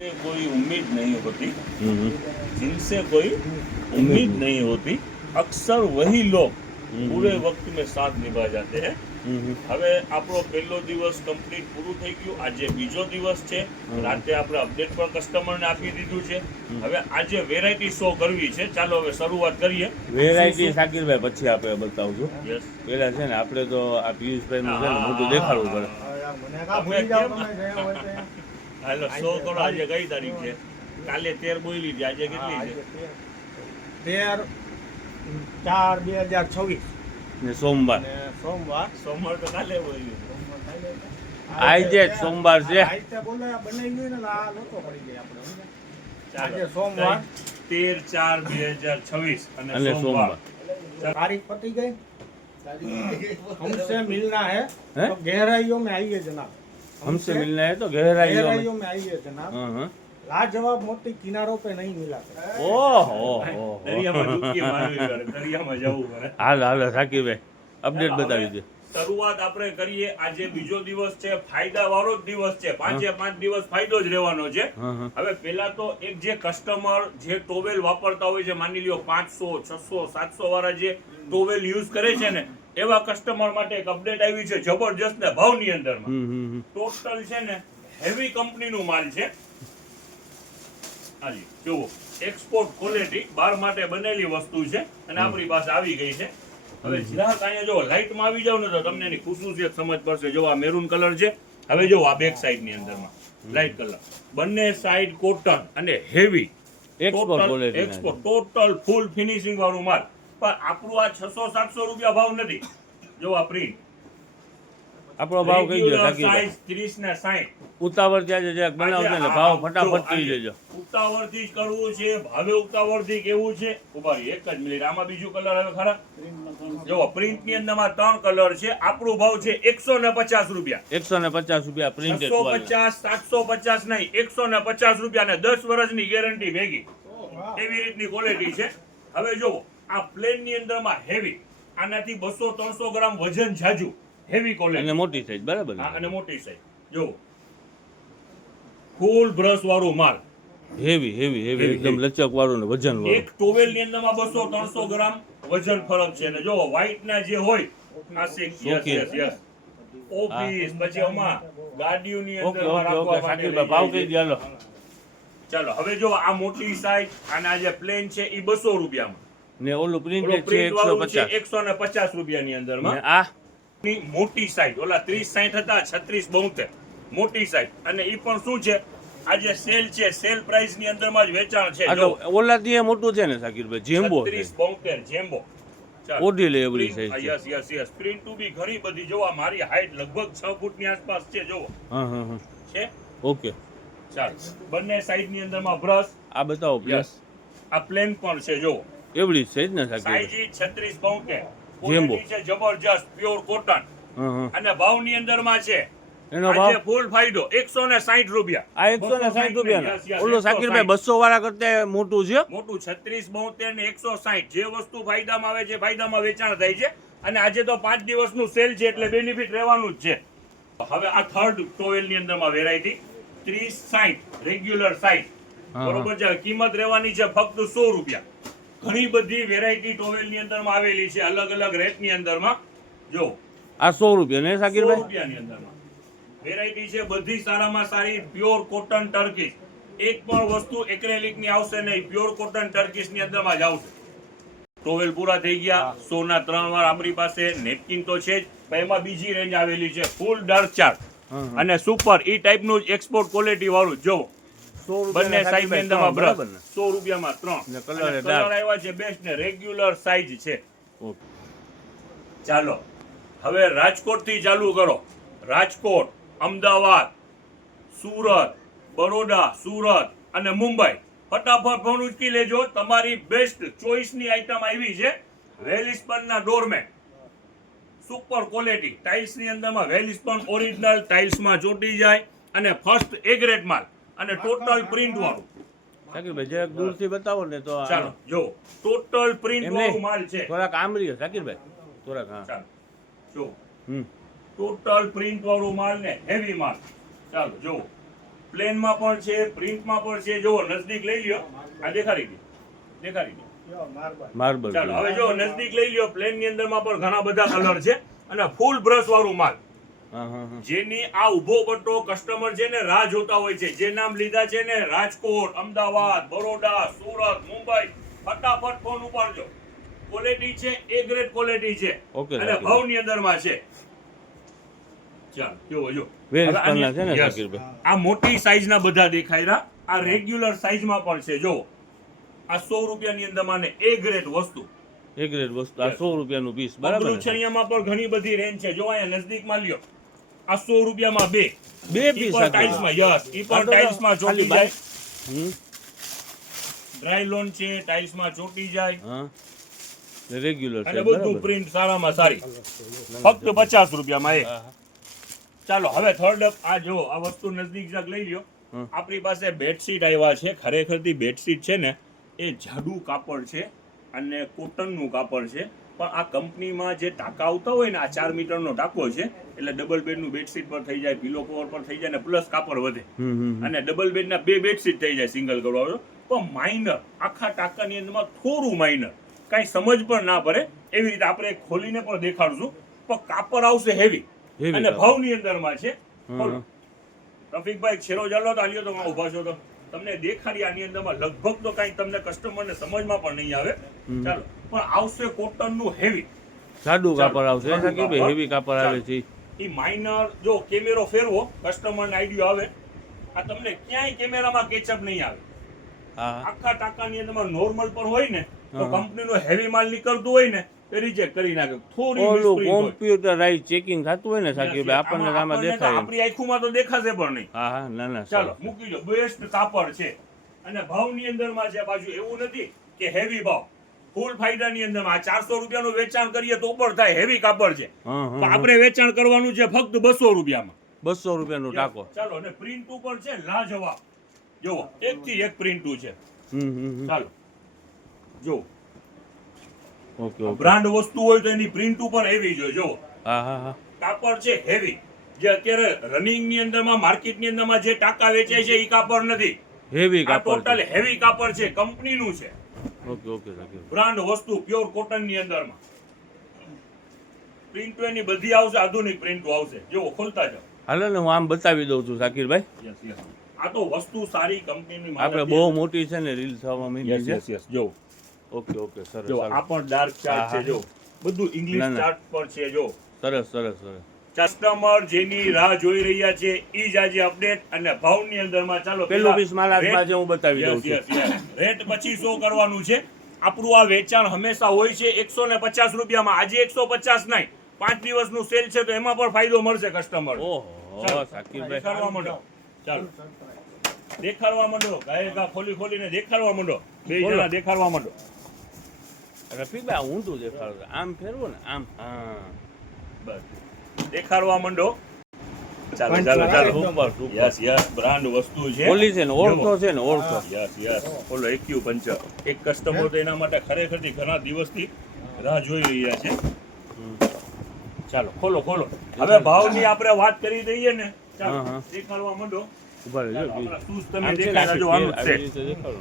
कोई उम्मीद नहीं होती, जिनसे कोई उम्मीद नहीं होती, अक्सर वही लोग पूरे वक्त में साथ निभा जाते हैं. હવે આપણો પહેલો દિવસ કમ્પ્લીટ પૂરું થઈ ગયું. આજે બીજો દિવસ છે. રાતે આપણે અપડેટ પણ કસ્ટમરને આપી દીધું છે. હવે આજે વેરાયટી શો કરવી છે. ચાલો હવે શરૂઆત કરીએ. વેરાયટી શાકીરભાઈ પછી આપણે બતાવશું. યસ, પેલા છે ને આપણે તો આ પિયુષભાઈ નું છે ને મોટું દેખાડવું પડે. હાલો શો કરો. આજે કઈ તારીખ છે? કાલે 13 બોલી હતી. આજે કેટલી છે? 13/4/2026 ને સોમવાર સોમવાર તો કાલે બોલી. આજે જ સોમવાર છે. આજે સોમવાર 13/4/2026 અને અને સોમવાર. तारीख पती गई. हमसे मिलना है हैं? तो गहराइयों में आइए जनाब. हमसे मिलना है तो गहराइयों में. गहराइयों में आइए जनाब. हाँ. लाजवाब मोती किनारों पे नहीं मिला. ઓહો દરિયામાં ડૂબકી મારવી પડે, દરિયામાં જવું પડે. હાલ શાકીરભાઈ અપડેટ બતાવી દે. શરૂઆત આપણે કરીએ. આજે બીજો દિવસ છે, ફાયદા વાળો જ દિવસ છે. 5 દિવસ ફાયદો જ રહેવાનો છે. હવે પેલા તો એક જે કસ્ટમર જે ટોવેલ વાપરતા હોય છે, માની લ્યો 500 600 700 વાળા જે ટોવેલ યુઝ કરે છે ને, એવા કસ્ટમર માટે એક અપડેટ આવી છે જબરજસ્ત ને ભાવની અંદરમાં. ટોટલ છે ને હેવી કંપનીનું માલ છે. હાજી જુઓ, એક્સપોર્ટ ક્વોલિટી બાર માટે બનેલી વસ્તુ છે અને આપણી પાસે આવી ગઈ છે. હવે જરાક અહીંયા જો લાઇટમાં આવી જાવ ને તો તમને એની ખુશીયત સમજ પડશે. જો આ મેરૂન કલર છે. હવે જો આ બેક સાઈડ ની અંદરમાં લાઇટ કલર, બંને સાઈડ કોટન અને heavy export quality. Export total full finishing વાળું માલ. પણ આપણું આ 600-700 રૂપિયા ભાવ નથી. જો આ પ્રિન્ટ આપણો ભાવ કઈ ગયો શાકીરભાઈ? સાઈઝ 30 ને 60. ઉતાવળ ત્યાં જ બનાવશે ને ભાવ ફટાફટ કહી દેજો. ઉતાવળથી જ કરવું છે. ભાવે ઉતાવળથી કેવું છે? ઉભા રહી એક જ મિનિટ. આમાં બીજું કલર હવે ખરા. જો પ્રિન્ટ ની અંદરમાં 3 કલર છે. આપણો ભાવ છે 150 રૂપિયા. 150 રૂપિયા પ્રિન્ટેડ 650 750 નહીં, 150 રૂપિયા ને 10 વર્ષની ગેરંટી ભેગી. એવી રીતની ક્વોલિટી છે. હવે જો આ પ્લેન ની અંદરમાં હેવી, આનાથી 200-300 ગ્રામ વજન જાજુ, હેવી ક્વોલિટી અને મોટી સાઈઝ બરાબર. હા, અને મોટી સાઈઝ. જો ફૂલ બ્રશ વાળું માલ, હેવી એકદમ લચક વાળું ને વજન વાળું. એક ટોવેલ ની અંદરમાં 200-300 ગ્રામ વજન ફરક છે. અને જો વ્હાઈટ ના જે હોય આ યસ ઓફિસ પછી આમાં ગાડીઓની અંદર રાખવા માટે. શાકીરભાઈ ભાવ કહી દે હાલો. ચાલો હવે જો આ મોટી સાઈઝ અને આ જે પ્લેન છે એ 200 રૂપિયામાં, ને ઓલું પ્રિન્ટેડ છે પ્રિન્ટ વાળું છે 150. 150 રૂપિયાની અંદરમાં. ને આ ની મોટી સાઈઝ ઓલા 30-60 હતા, 36-72 મોટી સાઈઝ. અને ઈ પણ શું છે, આજે સેલ છે, સેલ પ્રાઇસ ની અંદરમાં જ વેચાણ છે. આ તો ઓલા થી મોટું છે ને શાકીરભાઈ, જેમ્બો છે. 36-72 જેમ્બો. ઓડી લેવલી સાઈઝ છે. યસ પ્રિન્ટ ટુ બી ઘણી બધી. જોવા મારી હાઈટ લગભગ 6 ફૂટની આસપાસ છે. જોવો હા છે. ઓકે ચાલો બંને સાઈડ ની અંદરમાં બ્રશ. આ બતાવો પ્લસ. આ પ્લેન પણ છે. જોવો એવડી સાઈઝ ને શાકીરભાઈ. સાઈઝ 36-72 જેમ્બો છે, જબરજસ્ત પ્યોર કોટન. અને ભાવની અંદરમાં છે એનો આજે ભાવ ફૂલ ફાયદો 160 રૂપિયા. આ 160 રૂપિયા. Yes, ઓલો શાકીરભાઈ 200 વાળા કરતા મોટું છે. મોટું 36-72 ને 160. જે વસ્તુ ફાયદામાં આવે છે ફાયદામાં વેચાણ થાય છે. અને આજે તો 5 દિવસનું સેલ છે એટલે બેનિફિટ રહેવાનું જ છે. હવે આ થર્ડ ટોવેલ ની અંદરમાં વેરાયટી 30-60 રેગ્યુલર સાઈઝ બરોબર છે. કિંમત રહેવાની છે ફક્ત 100 રૂપિયા. ઘણી બધી વેરાયટી ટોવેલ ની અંદરમાં આવેલી છે, અલગ અલગ રેટ ની અંદરમાં. જો આ 100 રૂપિયા ને 100 શાકીરભાઈ. રૂપિયાની અંદરમાં વેરાયટી છે. બધી સારામાં સારી પ્યોર કોટન ટર્કીશ. એક પણ વસ્તુ એક્રેલિક ની આવશે નહીં, પ્યોર કોટન ટર્કીશ ની અંદરમાં જ આવશે. ટોવેલ પૂરા થઈ ગયા. 100 ના 3 વાર આપણી પાસે. નેપકિન તો છે જ, પણ એમાં બીજી રેન્જ આવેલી છે ફૂલ ડાર્ક ચાર્ટ અને સુપર ઈ ટાઈપ નું એક્સપોર્ટ ક્વોલિટી વાળું. જો બંને સાઈઝ ની અંદરમાં બ્રશ 100 રૂપિયામાં 3 કલર આવ્યા છે. બેસ્ટ ને રેગ્યુલર સાઈઝ છે. ચાલો હવે રાજકોટ થી ચાલુ કરો. રાજકોટ, અમદાવાદ, સુરત, બરોડા, સુરત અને મુંબઈ ફટાફટ ફોન ઉચકી લેજો. તમારી બેસ્ટ ચોઈસ ની આઈટમ આવી છે. વેલિસ્પન ના ડોરમેટ, સુપર ક્વોલિટી ટાઇલ્સ ની અંદરમાં. વેલિસ્પન ઓરિજિનલ ટાઇલ્સમાં ચોટી જાય અને ફર્સ્ટ એ ગ્રેડ માલ અને ટોટલ પ્રિન્ટ વાળું. શાકીરભાઈ જરાક દૂરથી બતાવો ને તો. ચાલો જો ટોટલ પ્રિન્ટ વાળું માલ છે. થોડાક આમ રહ્યો શાકીરભાઈ, થોડાક. હા ચાલો જો ટોટલ પ્રિન્ટ વાળું માલ ને હેવી માલ. ચાલો જો પ્લેનમાં પણ છે, પ્રિન્ટમાં પણ છે. જો નજદીક લઈ લ્યો, આ દેખાડી દે. માર્બલ. ચાલો હવે જો નજદીક લઈ લ્યો, પ્લેન ની અંદરમાં પણ ઘણા બધા કલર છે અને ફૂલ બ્રશ વાળું માલ. હા હા હા. જેની આ ઉભો પટ્ટો કસ્ટમર છે ને રાહ જોતા હોય છે. જે નામ લીધા છે ને, રાજકોટ, અમદાવાદ, બરોડા, સુરત, મુંબઈ, ફટાફટ ફોન ઉપાડજો. ક્વોલિટી છે એ ગ્રેડ ક્વોલિટી છે Okay, અને okay. ભાવની અંદરમાં છે. ચાલો જોવો જો. વેજ હવે આની- પરના છે ને Yes. શાકીરભાઈ? આ મોટી સાઈઝના બધા દેખાય રહ્યા. આ રેગ્યુલર સાઈઝમાં પણ છે. જો આ 100 રૂપિયાની અંદરમાં ને એ ગ્રેડ વસ્તુ. એ ગ્રેડ વસ્તુ. આ Yes. 100 રૂપિયાનું પીસ બરાબર બબલું ને? છણિયામાં પણ ઘણી બધી રેન્જ છે. જો અહીંયા નજદીકમાં લ્યો, આ 100 રૂપિયામાં બે. બે ઈ પીસ પણ ટાઇલ્સમાં, યસ, ઈ પણ ટાઇલ્સમાં ચોટી જાય. ડ્રાય લોન છે, ટાઇલ્સમાં ચોટી જાય હા. રેગ્યુલર અને છે બધું બરાબર. પ્રિન્ટ સારામાં સારી. ફક્ત 50 રૂપિયામાં એક. હા, હા. ચાલો હવે થર્ડ અપ આ જો આ વસ્તુ નજદીક જાગ લઈ લ્યો. હમ. આપણી પાસે બેડશીટ આવ્યા છે. ખરેખરથી બેડશીટ છે ને એ જાડું કાપડ છે અને કોટનનું કાપડ છે. પણ આ કંપનીમાં જે ટાંકા આવતા હોય ને, આ 4 મીટરનો ટાંકો છે એટલે ડબલ બેડનું બેડશીટ પર થઈ જાય, પિલો કવર પર થઈ જાય ને પ્લસ કાપડ વધે. અને ડબલ બેડના 2 બેડશીટ થઈ જાય સિંગલ કરવા વાળો. પણ માઇનર આખા ટાંકાની અંદરમાં થોડું માઇનર, કાંઈ સમજ પણ ના પડે એવી રીતે આપણે ખોલીને પણ દેખાડશું. પણ કાપડ આવશે હેવી Heavy અને કાપડ. ભાવની અંદરમાં છે. હમ. ખોલો. રફીકભાઈ છેરો ચાલો તો આલ્યો તો ઉભા છો તો તમને દેખાડી. આની અંદરમાં લગભગ તો કાંઈ તમને કસ્ટમરને સમજમાં પણ નહીં આવે. ચાલો પણ આવશે કોટનનું હેવી. જાડું કાપડ આવશે જાડું શાકીરભાઈ? કાપડ. હેવી કાપડ આવે છે. ઈ માઇનર જો કેમેરો ફેરવો કસ્ટમરને આઈડિયો આવે. આ તમને ક્યાંય કેમેરામાં કેચઅપ નહીં આવે. હા. આખા ટાંકાની અંદરમાં નોર્મલ પણ હોય ને તો હા. કંપનીનો હેવી માલ નીકળતું હોય ને એ રિજેક્ટ કરી નાખે. થોડી ઓલું misprint હોય. કોમ્પ્યુટરાઇઝ ચેકિંગ થતું હોય ને શાકીરભાઈ, આપણને આમાં આમાં આપણને તો દેખાય. આપણી આંખોમાં તો દેખાશે પણ નહીં. હા હા. ના ના. ચાલો સરસ. મૂકી દો. બેસ્ટ કાપડ છે અને ભાવની અંદરમાં છે. પાછું એવું નથી કે હેવી ભાવ, ફૂલ ફાયદાની અંદરમાં. આ 400 રૂપિયાનું વેચાણ કરીએ તો પણ થાય. હેવી કાપડ છે હા પણ હા. આપણે વેચાણ કરવાનું છે ફક્ત 200 રૂપિયામાં. 200 રૂપિયાનો ટાંકો. ચાલો અને પ્રિન્ટ ઉપર છે લાજવાબ. જુઓ એકથી એક પ્રિન્ટુ છે. ચાલો જો ઓકે ઓકે. બ્રાન્ડ વસ્તુ હોય તો એની પ્રિન્ટ ઉપર એવી જોઈએ. જો હા હા હા. કાપડ છે હેવી. જે અત્યારે રનિંગ ની અંદરમાં માર્કેટની અંદરમાં જે ટાંકા વેચાય છે એ કાપડ નથી. હેવી આ કાપડ ટોટલ છે. હેવી કાપડ છે, કંપનીનું છે. ઓકે ઓકે શાકીરભાઈ. બ્રાન્ડ વસ્તુ પ્યોર કોટન ની અંદરમાં. પ્રિન્ટ એની બધી આવશે, આધુનિક પ્રિન્ટ આવશે. જો ખોલતા જાઓ. હાલો ને હું આમ બતાવી દઉં છું શાકીરભાઈ. Yes, yes. આ તો વસ્તુ સારી કંપનીની માલ આપણે હતી. બહુ મોટી છે ને રીલ થવા માંડી Yes, છે. yes, yes. જો ઓકે ઓકે. સરસ જો આ સરસ પણ ડાર્ક ચાર્ટ છે. હા, જો બધું ઇંગ્લિશ ના, ના. ચાર્ટ પર છે. જો સરસ સરસ સરસ. કસ્ટમર જેની રાહ જોઈ રહ્યા છે ઈ જ આજે અપડેટ અને ભાવની અંદરમાં. ચાલો પેલું પીસ માલ rate- હાથમાં છે હું બતાવી દઉં Yes, છું. yes, yes. રેટ પછી શો કરવાનું છે. આપણું આ વેચાણ હંમેશા હોય છે 150 રૂપિયામાં. આજે 150 નહીં, 5 દિવસનું સેલ છે તો એમાં પણ ફાયદો મળશે કસ્ટમર. ઓહો ચાલો, શાકીરભાઈ. દેખાડવા માંડો. ચાલો દેખાડવા માંડો. ગાય ગા ખોલી ખોલીને દેખાડવા માંડો. બે બોલો. જણા દેખાડવા માંડો. રફીકભાઈ ઊંધું દેખાડો. આમ ફેરવો ને આમ. હા. બસ દેખાડવા માંડો. ચાલો ચાલો ચાલો. Super super. Yes yes brand વસ્તુ છે. ઓલી છે ને ઓળખો છે ને ઓળખો. Yes yes. ઓલો એક્યુપંચર એક કસ્ટમર તો એના માટે ખરેખરથી ઘણા દિવસથી રાહ જોઈ રહ્યા છે. ચાલો ખોલો ખોલો. હવે ભાવની આપણે વાત કરી દઈએ ને. ચાલો હા, હા. દેખાડવા માંડો. ઉભા રહેજો. ચાલો, આપણા શૂઝ તમે આમ છે ને દેખાડ્યા જો આનું જ આવી છે. રીતે દેખાડો.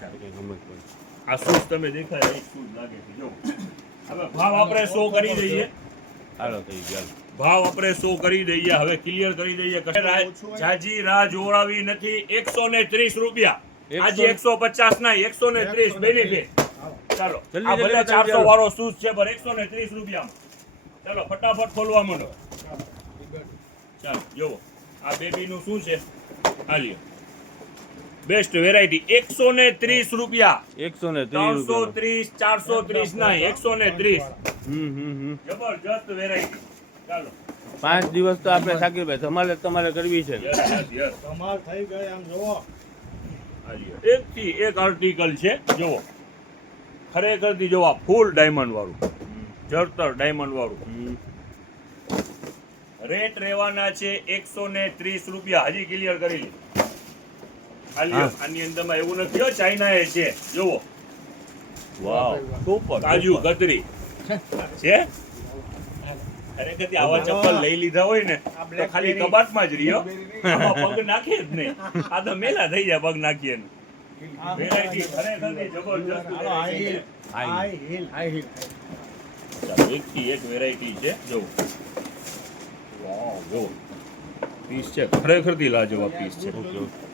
ચાલો. કંઈ ગમે તે. આ શૂઝ તમે દેખાય એક શૂઝ લાગે છે જો. હવે ભાવ આપણે શો કરી દઈએ. હાલો થઈ ગયો. ભાવ આપણે શો કરી દઈએ. હવે ક્લિયર કરી દઈએ. જાજી રાહ જોડાવી નથી. 130 રૂપિયા. આજે 150 ના 130 બેનિફિટ. ચાલો જલ્દી, આ ભલે જલ્દી, 400 જલ્દી. વાળો શૂઝ છે પણ 130 રૂપિયામાં. ચાલો ફટાફટ ખોલવા માંડો. ચાલો જોવો આ બેબીનું શું છે. આ લ્યો બેસ્ટ વેરાયટી 130 રૂપિયા. 130 રૂપિયા. 330 430 ના 130. જબરજસ્ત વેરાયટી. ચાલો 5 દિવસ તો આપણે શાકીરભાઈ તમારે કરવી છે ને. Yes yes yes. કમાલ થઈ ગઈ આમ જોવો. આ લ્યો. એકથી એક આર્ટિકલ છે જોવો. ખરેખરથી જોવો ફૂલ ડાયમંડ વાળું, જળતર ડાયમંડ વાળું. રેટ રહેવાના છે 130 રૂપિયા. હજી ક્લિયર કરી લે. આ લ્યો. હા. આની અંદરમાં એવું નથી હો, ચાઇના એ છે જોવો. વાવ સુપર. કાજુ કતરી છે. ખરેખર આવા ચપ્પલ લઈ લીધા હોય ને તો ખાલી કબાટમાં જ રહ્યો, આમાં પગ નાખીએ જ નહીં. આ તો મેલા થઈ જાય પગ નાખીએ ને. વેરાયટી ખરેખરની જબરજસ્ત variety છે. હાઈ હીલ ચાલો, એકથી એક વેરાયટી છે. જો વાહ, જો પીસ છે, ખરેખરથી લાજવાબ પીસ છે.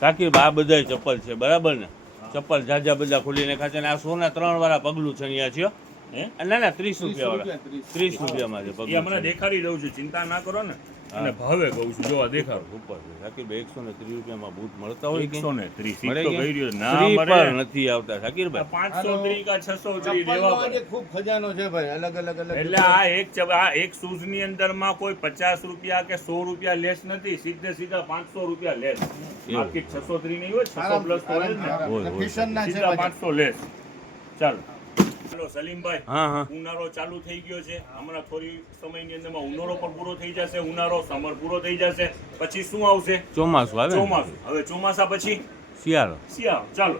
કાકી આ બધા ચપ્પલ છે બરાબર ને? ચપ્પલ જાજા બધા ખોલીને ખાતે ને આ સોના 3 વાળા પગલું છે અહીંયા છે. હે? ના ના 30 રૂપિયા વાળા, 30 રૂપિયામાં છે એ પગલું હમણાં છે. દેખાડી દઉં છું, ચિંતા ના કરો ને. અને ભાવે કહું છું, જો આ દેખાડો. ઉપર છે શાકીરભાઈ 130 રૂપિયામાં બૂટ મળતા હોય કે 130 મળે તો કે? ગઈ રહ્યો ના ફ્રી મળે. પણ નથી આવતા શાકીરભાઈ. 530 કા 630 ચપ્પલનો લેવા આજે પડે. ખૂબ ખજાનો છે ભાઈ, અલગ અલગ એટલે આ એક શૂઝ ની અંદર માં કોઈ 50 રૂપિયા કે 100 રૂપિયા લેસ નથી, સીધા 500 રૂપિયા લેસ. બાકી 630 નહીં હોય, 600 પ્લસ તો હોય જ ને. હોય. ફેશનના છે સીધા પાછા. 500 લેસ. ચાલો ચાલો સલીમભાઈ, હા હા ઉનાળો ચાલુ થઈ ગયો છે. હમણાં થોડી સમયની અંદરમાં ઉનાળો પણ પૂરો થઈ જશે, ઉનાળો સમર પૂરો થઈ જશે. પછી શું આવશે? ચોમાસું આવે ને? ચોમાસું. હવે ચોમાસા પછી શિયાળો. શિયાળો. ચાલો,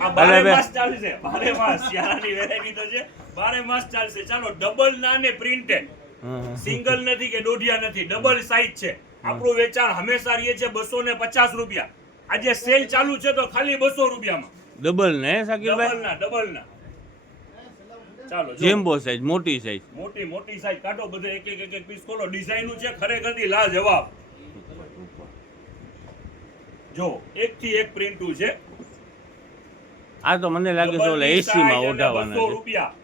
આ બારે અરે બે. માસ ચાલશે, બારે માસ. શિયાળાની વેરાયટી તો છે, બારે માસ ચાલશે. ચાલો, ડબલ ના ને પ્રિન્ટેડ, હા, હા. સિંગલ નથી કે દોઢિયા નથી, ડબલ સાઈઝ છે. આપણું વેચાણ હંમેશા રહે છે 250 રૂપિયા. આજે સેલ ચાલુ છે તો ખાલી 200 રૂપિયામાં. ડબલ ને હે શાકીરભાઈ? ડબલ ના. ચાલો, જો. જેમ્બો સાઈઝ, મોટી સાઈઝ. મોટી સાઈઝ કાઢો, બધે એક પીસ ખોલો. ડિઝાઇનનું છે ખરેખરથી લાજવાબ. જો એકથી એક પ્રિન્ટું છે. આ તો મને લાગે છે ઓલા એસી માં ઓઢાવાના 200 છે. રૂપિયા.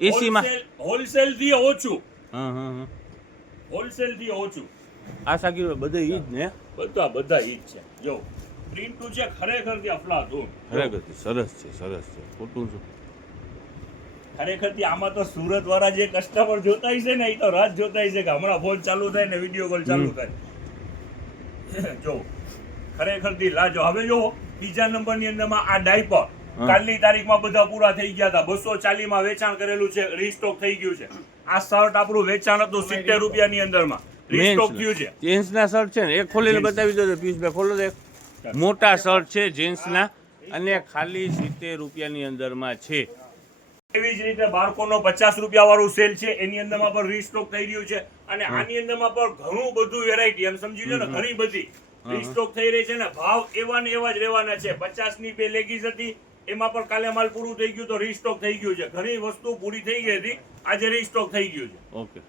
એસી માં. હોલસેલ થી ઓછું. હા હા હા. હોલસેલ થી ઓછું. આ શાકીરભાઈ બધે ઈ જ ને? બધા ઈ જ છે. જો પ્રિન્ટું છે ખરેખરથી અફલાતૂન. ખરેખર સરસ છે, સરસ છે. ખોટું છું. ખરેખરથી આમાં તો સુરત વાળા જે કસ્ટમર જોતા છે ને, એ તો રાત જોતા છે કે હમણાં ફોન ચાલુ થાય ને વિડીયો કોલ ચાલુ થાય. જો ખરેખરથી લાજો. હવે જો બીજા નંબરની અંદરમાં આ ડાયપર કાલની તારીખમાં બધા પૂરા થઈ ગયા હતા. 240 માં વેચાણ કરેલું છે, રીસ્ટોક થઈ ગયું છે. આ શર્ટ આપણું વેચાણ હતું 70 રૂપિયાની અંદરમાં, રીસ્ટોક થયું છે. જેન્ટ્સના શર્ટ છે ને એ ખોલીને બતાવી દો પિયુષભાઈ, ખોલો દે. મોટા શર્ટ છે જેન્ટ્સના અને ખાલી 70 રૂપિયાની અંદરમાં છે. એવી જ રીતે બાળકોનો 50 રૂપિયા વાળું સેલ છે, એની અંદરમાં પણ રીસ્ટોક થઈ રહ્યું છે. અને આની અંદરમાં પણ ઘણું બધું વેરાયટી, એમ સમજી લો ને, ઘણી બધી રીસ્ટોક થઈ રહી છે. ને ભાવ એવા ને એવા જ રહેવાના છે. 50 ની 2 લેગીઝ હતી, એમાં પણ કાલે માલ પૂરું થઈ ગયું તો રીસ્ટોક થઈ ગયું છે. ઘણી વસ્તુ પૂરી થઈ ગઈ હતી, આજે રીસ્ટોક થઈ ગયું છે. ઓકે.